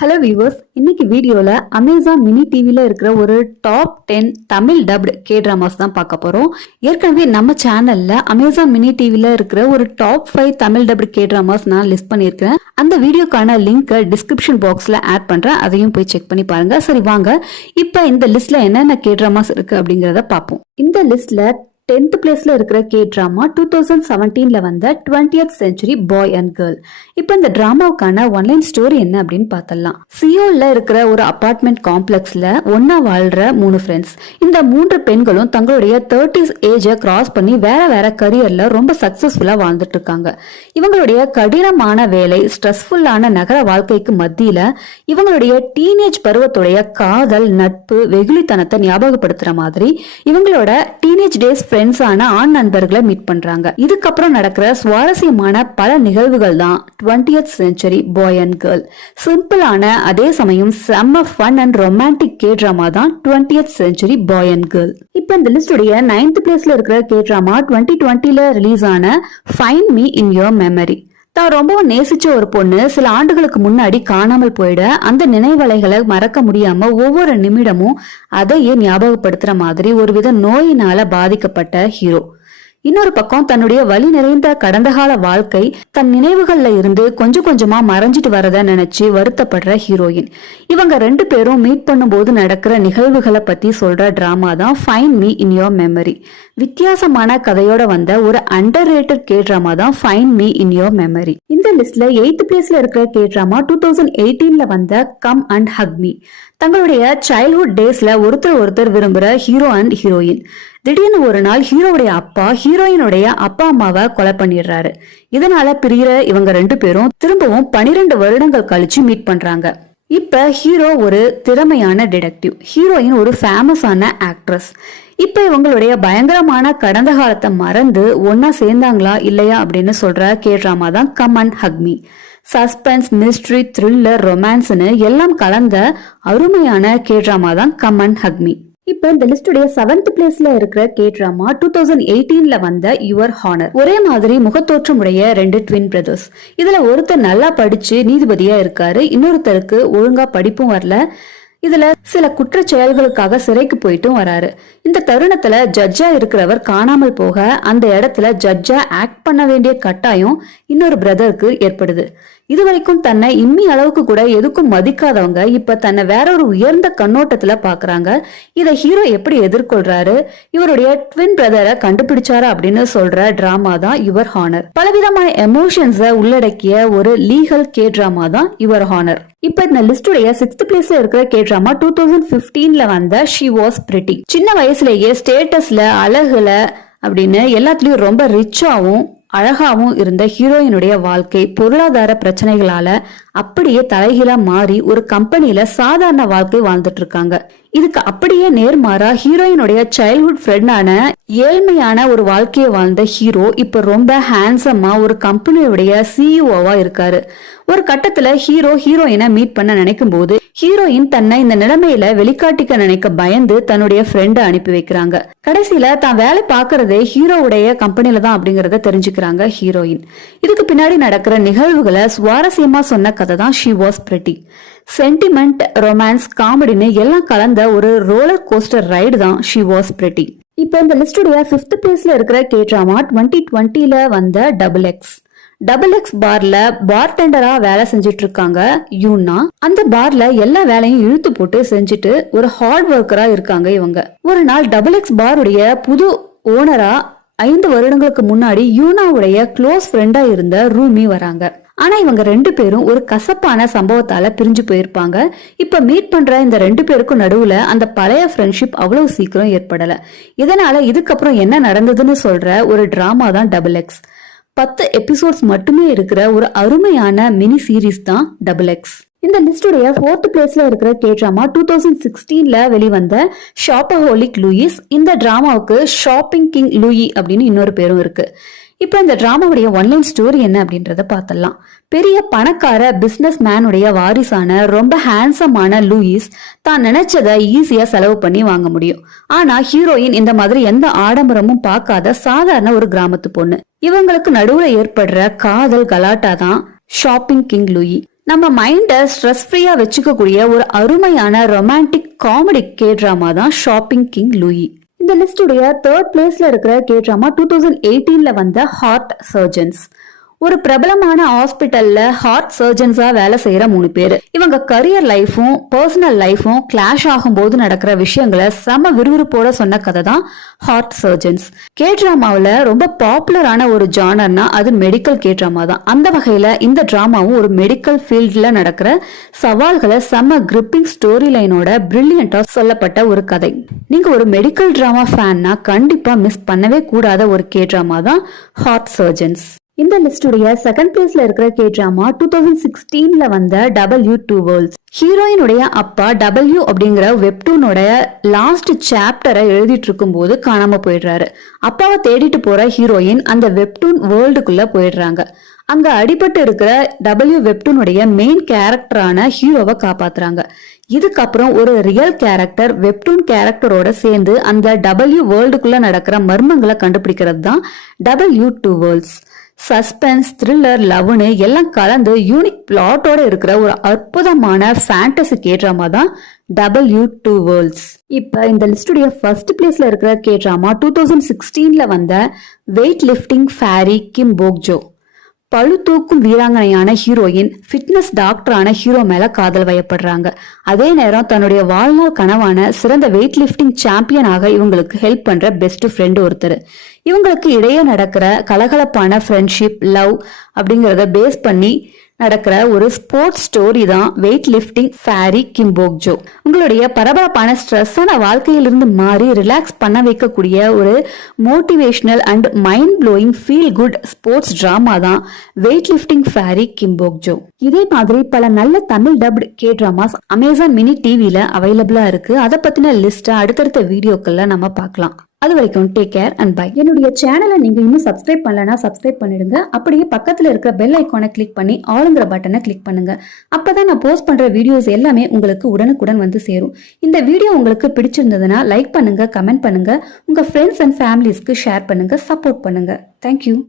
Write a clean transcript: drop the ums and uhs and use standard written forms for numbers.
Hello viewers, இன்னைக்கு வீடியோல Amazon mini டிவில இருக்கிற ஒரு top 10 Tamil dubbed K dramas தான் பார்க்க போறோம். ஏற்கனவே நம்ம சேனல்ல அமேசான் மினி டிவில இருக்கிற ஒரு top 5 Tamil dubbed K dramas நான் லிஸ்ட் பண்ணியிருக்கேன். அந்த வீடியோக்கான லிங்க் டிஸ்கிரிப்ஷன் பாக்ஸ்ல ஆட் பண்றேன், அதையும் போய் செக் பண்ணி பாருங்க. சரி வாங்க, இப்ப இந்த லிஸ்ட்ல என்னென்ன கே டிராமாஸ் இருக்கு அப்படிங்கறத பார்ப்போம். இந்த லிஸ்ட்ல 10th பிளேஸ்ல இருக்கிற கே டிராமா 2017ல வந்த 20th century bye and girl. இப்ப இந்த டிராமாவுக்கான ஒன்லைன் ஸ்டோரி என்ன அப்படின்னு பார்த்தலாம். சியோல்ல இருக்கிற ஒரு அபார்ட்மெண்ட் காம்ப்ளெக்ஸ்ல ஒன்னா வாழ்ற 3 ஃப்ரெண்ட்ஸ். இந்த 3 பெண்களும் தங்களுடைய 30s ஏஜை கிராஸ் பண்ணி வேற வேற கரியர்ல ரொம்ப சக்சஸ்ஃபுல்லா வாழ்ந்துட்டு இருக்காங்க. இவங்களுடைய கடினமான வேலை, ஸ்ட்ரெஸ்ஃபுல்லான நகர வாழ்க்கைக்கு மத்தியில இவங்களுடைய டீனேஜ் பருவத்துடைய காதல், நட்பு, வெகுளித்தனத்தை ஞாபகப்படுத்துற மாதிரி இவங்களோட டீனேஜ் டேஸ் ஃப்ரெண்ட்ஸான ஆண் நண்பர்களை மீட் பண்றாங்க. இதுக்கப்புறம் நடக்கிற சுவாரஸ்யமான பல நிகழ்வுகள் தான் 20th century bye and girl. சிம்பிளான அதே சமயம் செம்ம fun and romantic K drama தான் 20th century bye and girl. இப்ப இந்த லிஸ்டுடைய 9th பிளேஸ்ல இருக்கிற கே டிராமா 2020ல ரிலீஸ் ஆன find me in your memory. தான் ரொம்பவும் நேசிச்ச ஒரு பொண்ணு சில ஆண்டுகளுக்கு முன்னாடி காணாமல் போயிட அந்த நினைவலைகளை மறக்க முடியாம ஒவ்வொரு நிமிடமும் அதையே ஞாபகப்படுத்துற மாதிரி ஒருவித நோயினால பாதிக்கப்பட்ட ஹீரோ. இன்னொரு பக்கம் தன்னுடைய வலி நிறைந்த கடந்த கால வாழ்க்கை தன் நினைவுகள்ல இருந்து கொஞ்சம் கொஞ்சமா மறைஞ்சிட்டு வரத நினைச்சு வருத்தப்படுற ஹீரோயின். இவங்க 2 பேரும் மீட் பண்ணும்போது நடக்கிற நிகழ்வுகளை பத்தி சொல்ற டிராமா தான் find me in your memory. வித்தியாசமான கதையோட வந்த ஒரு அண்டர் ரேட்டட் கே டிராமா தான் find me in your memory. இந்த லிஸ்ட்ல 8th பிளேஸ்ல இருக்கிற கே டிராமா 2018ல வந்த கம் அண்ட் ஹக் மீ. தங்களுடைய சைல்ட்ஹுட் டேஸ்ல ஒருத்தர் விரும்புற ஹீரோ அண்ட் ஹீரோயின். திடீர்னு ஒரு நாள் ஹீரோவுடைய அப்பா ஹீரோயினுடைய அப்பா அம்மாவை கொலை பண்ணிடுறாரு. இதனால பிரிகிற இவங்க 2 பேரும் திரும்பவும் 12 வருடங்கள் கழிச்சு மீட் பண்றாங்க. இப்ப ஹீரோ ஒரு திறமையான டிடெக்டிவ், ஹீரோயின் ஒரு ஃபேமஸான ஆக்ட்ரஸ். இப்ப இவங்களுடைய பயங்கரமான கடந்த காலத்தை மறந்து ஒன்னா சேர்ந்தாங்களா இல்லையா அப்படின்னு சொல்ற கே டிராமா தான் come and hug me. Suspense, mystery, thriller, ரொமான்ஸ்னு எல்லாம் கலந்த அருமையான கே டிராமா தான் கம் அண்ட் ஹக் மீ. இப்ப இந்த லிஸ்டுடைய 7th பிளேஸ்ல இருக்கிற கே டிராமா 2018ல வந்த யுவர் ஹானர். ஒரே மாதிரி முகத்தோற்றம் உடைய 2 ட்வின் பிரதர்ஸ். இதுல ஒருத்தர் நல்லா படிச்சு நீதிபதியா இருக்காரு, இன்னொருத்தருக்கு ஒழுங்கா படிப்பும் வரல. இதுல சில குற்ற செயல்களுக்காக சிறைக்கு போயிட்டும் வராரு. இந்த தருணத்துல ஜட்ஜா இருக்கிறவர் காணாமல் போக அந்த இடத்துல ஜட்ஜா ஆக்ட் பண்ண வேண்டிய கட்டாயம் இன்னொரு பிரதருக்கு ஏற்படுது. இதுவரைக்கும் தன்னை இம்மி அளவுக்கு கூட எதுக்கும் மதிக்காதவங்க இப்ப தன்னை வேற ஒரு உயர்ந்த கண்ணோட்டத்துல பாக்குறாங்க. இதை ஹீரோ எப்படி எதிர்கொள்றாரு, இவருடைய ட்வின் பிரதரை கண்டுபிடிச்சாரா அப்படின்னு சொல்ற டிராமா தான் யுவர் ஹானர். பலவிதமான எமோஷன்ஸ உள்ளடக்கிய ஒரு லீகல் கே டிராமா தான் யுவர் ஹானர். இப்ப இந்த லிஸ்டுடைய 6th பிளேஸ்ல இருக்கிற கே டிராமா 2015ல வந்த ஷி வாஸ் பிரிட்டி. சின்ன வயசுலயே ஸ்டேட்டஸ்ல, அழகுல அப்படின்னு எல்லாத்துலயும் ரொம்ப ரிச்சாவும் அழகாவும் இருந்த ஹீரோயினுடைய வாழ்க்கை பொருளாதார பிரச்சனைகளால அப்படியே தலைகீழா மாறி ஒரு கம்பெனில சாதாரண வாழ்க்கை வாழ்ந்துட்டு இருக்காங்க. இதுக்கு அப்படியே நேர்மாறா ஹீரோயினுடைய சைல்ட்ஹுட் ஃப்ரெண்டான ஏழ்மையான ஒரு வாழ்க்கையை வாழ்ந்த ஹீரோ இப்ப ரொம்ப ஹேண்ட்ஸமா ஒரு கம்பெனியுடைய சிஇஓவா இருக்காரு. ஒரு கட்டத்துல ஹீரோ ஹீரோயினை மீட் பண்ண நினைக்கும் போது ஹீரோயின் தன்னை இந்த நிலைமையில வெளிக்காட்டிக்க நினைக்க பயந்து தன்னுடைய ஃப்ரெண்ட அனுப்பி வைக்கிறாங்க. கடைசியில தான் வேலை பாக்குறதே ஹீரோவுடைய கம்பெனில தான் அப்படிங்கறத தெரிஞ்சுக்கிறாங்க ஹீரோயின். இதுக்கு பின்னாடி நடக்கிற நிகழ்வுகளை சுவாரஸ்யமா சொன்ன கதை தான் she was pretty. Sentiment, romance, காமெடின்னு எல்லாம் கலந்த ஒரு ரோலர் கோஸ்டர் ரைடு தான் ஷி வாஸ் பிரிட்டி. இப்ப இந்த லிஸ்டுடைய 5th பிளேஸ்ல இருக்கிற கே டிராமா 2020ல வந்த டபுள் எக்ஸ் பார்ல பார்டெண்டரா வேலை செஞ்சிட்டு இருக்காங்க யூனா. அந்த பார்ல எல்லா வேலையும் இழுத்து போட்டு செஞ்சுட்டு ஒரு ஹார்ட் ஒர்க்கரா இருக்காங்க இவங்க. ஒரு நாள் டபுள் எக்ஸ் பாருடைய புது ஓனரா 5 வருடங்களுக்கு முன்னாடி யூனாவுடைய க்ளோஸ் ஃப்ரெண்டா இருந்த ரூமி வராங்க. ஆனா இவங்க 2 பேரும் ஒரு கசப்பான சம்பவத்தால பிரிஞ்சு போயிருப்பாங்க. இப்ப மீட் பண்ற இந்த 2 பேருக்கும் நடுவுல அந்த பழைய ஃப்ரெண்ட்ஷிப் அவ்வளவு சீக்கிரம் ஏற்படல. இதனால இதுக்கப்புறம் என்ன நடந்ததுன்னு சொல்ற ஒரு டிராமா தான் டபுள் எக்ஸ். 10 எபிசோட்ஸ் மட்டுமே இருக்கிற ஒரு அருமையான மினி சீரீஸ் தான் டபுள் எக்ஸ். இந்த லிஸ்டுடைய 4th பிளேஸ்ல இருக்கிற கே டிராமா 2016ல வெளிவந்த ஷாப்பஹோலிக் லூயிஸ். இந்த டிராமாவுக்கு ஷாப்பிங் கிங் லூயி அப்படின்னு இன்னொரு பேரும் இருக்கு. இப்ப இந்த டிராமாவுடைய ஒன்லைன் ஸ்டோரி என்ன அப்படின்றத பார்த்தலாம். பெரிய பணக்கார பிசினஸ் மேனுடைய வாரிசான ரொம்ப ஹேண்ட்ஸமான லூயிஸ் தான் நினைச்சதை ஈஸியா செலவு பண்ணி வாங்க முடியும். ஆனா ஹீரோயின் இந்த மாதிரி எந்த ஆடம்பரமும் பார்க்காத சாதாரண ஒரு கிராமத்து பொண்ணு. இவங்களுக்கு நடுவுல ஏற்படுற காதல் கலாட்டா தான் ஷாப்பிங் கிங் லூயி. நம்ம மைண்டை ஸ்ட்ரெஸ் ஃப்ரீயா வச்சுக்கக்கூடிய ஒரு அருமையான ரொமான்டிக் காமெடி கே டிராமா தான் ஷாப்பிங் கிங் லூயி. இந்த லிஸ்டுடைய 3rd பிளேஸ்ல இருக்கிற கே டிராமா 2018ல வந்த ஹார்ட் சர்ஜன்ஸ். ஒரு பிரபலமான ஹாஸ்பிட்டல்ல ஹார்ட் சர்ஜன்ஸா வேலை செய்யற 3 பேர். இவங்க கரியர் லைஃபும் பர்சனல் லைஃபும் கிளாஷ் ஆகும்போது நடக்கிற விஷயங்களை செம விறுவிறுப்போட சொன்ன கதை தான் ஹார்ட் சர்ஜன்ஸ். கே டிராமாவில் ரொம்ப பாப்புலரான ஒரு ஜானர்னா அது மெடிக்கல் கே டிராமா தான். அந்த வகையில இந்த டிராமாவும் ஒரு மெடிக்கல் ஃபீல்ட்ல நடக்கிற சவால்களை செம கிரிப்பிங் ஸ்டோரி லைனோட பிரில்லியண்டா சொல்லப்பட்ட ஒரு கதை. நீங்க ஒரு மெடிக்கல் டிராமா ஃபேன்னா கண்டிப்பா மிஸ் பண்ணவே கூடாத ஒரு கே டிராமா தான் ஹார்ட் சர்ஜன்ஸ். இந்த லிஸ்டுடைய 2nd பிளேஸ்ல இருக்கிற கே டிராமா 2016ல வந்த W2 வேர்ல்ட்ஸ். ஹீரோயினுடைய அப்பா W அப்படிங்கிற வெப்டூனோட லாஸ்ட் சாப்டரை எழுதிட்டு இருக்கும் போது காணாம போயிடுறாரு. அப்பாவை தேடிட்டு போற ஹீரோயின் அந்த வெப்டூன் வேர்ல்டுக்குள்ள போயிடுறாங்க. அங்க அடிபட்டு இருக்கிற W வெப்டூனுடைய மெயின் கேரக்டரான ஹீரோவை காப்பாத்துறாங்க. இதுக்கப்புறம் ஒரு ரியல் கேரக்டர் வெப்டூன் கேரக்டரோட சேர்ந்து அந்த W வேர்ல்டுக்குள்ள நடக்கிற மர்மங்களை கண்டுபிடிக்கிறது தான் W2 வேர்ல்ட்ஸ். சஸ்பென்ஸ், த்ரில்லர், லவ்னு எல்லாம் கலந்து யூனிக் பிளாட்டோட இருக்கிற ஒரு அற்புதமான ஃபேண்டசி கே டிராமா தான் W2 வேர்ல்ட்ஸ். இப்ப இந்த லிஸ்டுடைய 1st பிளேஸ்ல இருக்கிற கே டிராமா 2016ல வந்த வெயிட் லிஃப்டிங் ஃபேரி கிம் போக் ஜோ. பழு தூக்கும் வீராங்கனையான ஹீரோயின் ஃபிட்னஸ் டாக்டரான ஹீரோ மேல காதல் வயப்படுறாங்க. அதே நேரம் தன்னுடைய வாழ்நாள் கனவான சிறந்த வெயிட் லிஃப்டிங் சாம்பியனாக இவங்களுக்கு ஹெல்ப் பண்ற பெஸ்ட் ஃப்ரெண்ட் ஒருத்தர். இவங்களுக்கு இடையே நடக்கிற கலகலப்பான ஃப்ரெண்ட்ஷிப், லவ் அப்படிங்கறத பேஸ் பண்ணி நடக்கிற ஒரு ஸ்போர்ட்ஸ் ஸ்டோரி தான் வெயிட் லிஃப்டிங் ஃபேரி கிம் போக் ஜோ. உங்களுடைய பரபரப்பான ஸ்ட்ரெஸ்ஸான வாழ்க்கையிலிருந்து மாறி ரிலாக்ஸ் பண்ண வைக்கக்கூடிய ஒரு motivational and mind blowing feel good sports drama தான் வெயிட் லிஃப்டிங் ஃபேரி கிம் போக் ஜோ. இதே மாதிரி பல நல்ல Tamil dubbed K dramas Amazon mini டிவில அவைலபிளா இருக்கு. அதை பத்தின லிஸ்ட்டை அடுத்தடுத்த வீடியோக்கள்ல நம்ம பார்க்கலாம். அது வரைக்கும் டேக் கேர் அண்ட் பை. என்னுடைய சேனலை நீங்க இன்னும் சப்ஸ்கிரைப் பண்ணலனா சப்ஸ்கிரைப் பண்ணிடுங்க. அப்படியே பக்கத்துல இருக்கிற பெல் ஐக்கானை கிளிக் பண்ணி ஆளுங்கிற பட்டனை கிளிக் பண்ணுங்க. அப்பதான் நான் போஸ்ட் பண்ற வீடியோஸ் எல்லாமே உங்களுக்கு உடனுக்குடன் வந்து சேரும். இந்த வீடியோ உங்களுக்கு பிடிச்சிருந்ததுன்னா லைக் பண்ணுங்க, கமெண்ட் பண்ணுங்க, உங்க ஃப்ரெண்ட்ஸ் அண்ட் ஃபேமிலிஸ்க்கு ஷேர் பண்ணுங்க, சப்போர்ட் பண்ணுங்க. தேங்க்யூ.